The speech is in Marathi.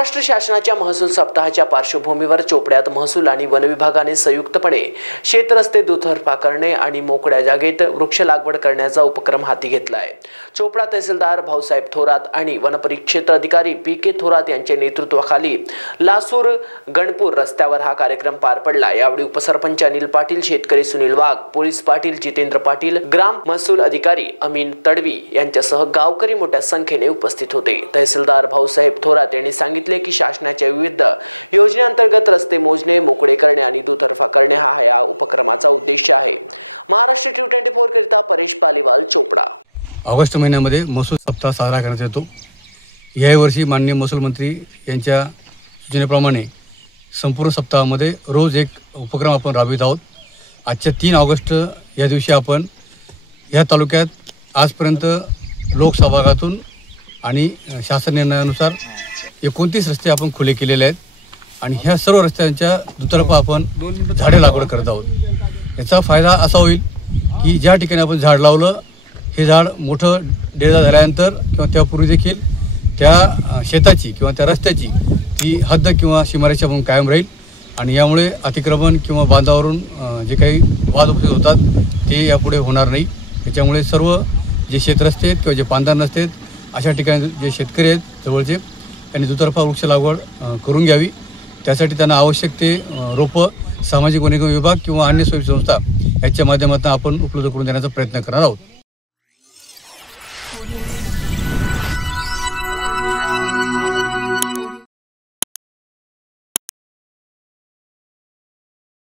महाराष्ट्र शासनाच्या महसूल सप्ताहाच्या पार्श्वभूमीवर चोपड्यात महसूल आणि वन विभागाने संयुक्तपणे शेतरस्ते दुतर्फा करणे आणि मोकळ्या जागेत वृक्ष लागवड करण्याचा उपक्रम हाती घेतला आहे। चोपडा तहसीलदार भाऊसाहेब थोरात आणि वनपरिक्षेत्र अधिकारी पी.के. थोरात यांच्या नेतृत्वाखाली लासूर गणपूर रस्त्यावर हा कार्यक्रम पार पडला। यावेळी उपसरपंच अनिल पाटील, शेतकरी सुनील वाघ, पोलीस पाटील जितेंद्र पाटील, ग्राम महसूल अधिकारी अमीन तडवी यांच्यासह गावकरी मोठ्या संख्येने उपस्थित होते। तहसीलदार भाऊसाहेब थोरात यांनी सांगितले की शासनाच्या विविध योजनेअंतर्गत रस्ते मोजणे, मोकळे करणे आणि दुतर्फा करणे हा या उपक्रमाचा उद्देश आहे। महाराष्ट्र T24 करिता परेश पालीवाल, चोपडा। ऑगस्ट महिन्यामध्ये महसूल सप्ताह साजरा करण्यात येतो। या वर्षी माननीय महसूल मंत्री यांच्या सूचनेप्रमाणे संपूर्ण सप्ताहामध्ये रोज एक उपक्रम आपण राबवित आहोत। आजच्या 3 ऑगस्ट या दिवशी आपण या तालुक्यात आजपर्यंत लोकसहभागातून आणि शासन निर्णयानुसार 29 रस्ते आपण खुले केलेले आहेत आणि ह्या सर्व रस्त्यांच्या दुतर्फा आपण झाडे लागवड करत आहोत। याचा फायदा असा होईल की ज्या ठिकाणी आपण झाड लावलं, हे झाड मोठं डेजा झाल्यानंतर किंवा त्यापूर्वी देखील त्या शेताची किंवा त्या रस्त्याची ती हद्द किंवा सीमारेषा म्हणून कायम राहील आणि यामुळे अतिक्रमण किंवा बांधावरून जे काही वाद उपस्थित होतात ते यापुढे होणार नाही। त्याच्यामुळे सर्व जे शेतरस्ते आहेत किंवा जे पांधर रस्ते आहेत अशा ठिकाणी जे शेतकरी आहेत जवळचे त्यांनी दुतर्फा वृक्ष लागवड करून घ्यावी। त्यासाठी त्यांना आवश्यक ते रोपं सामाजिक वनीकरण विभाग किंवा अन्य स्वयंसेवी संस्था याच्या माध्यमातून आपण उपलब्ध करून देण्याचा प्रयत्न करणार आहोत।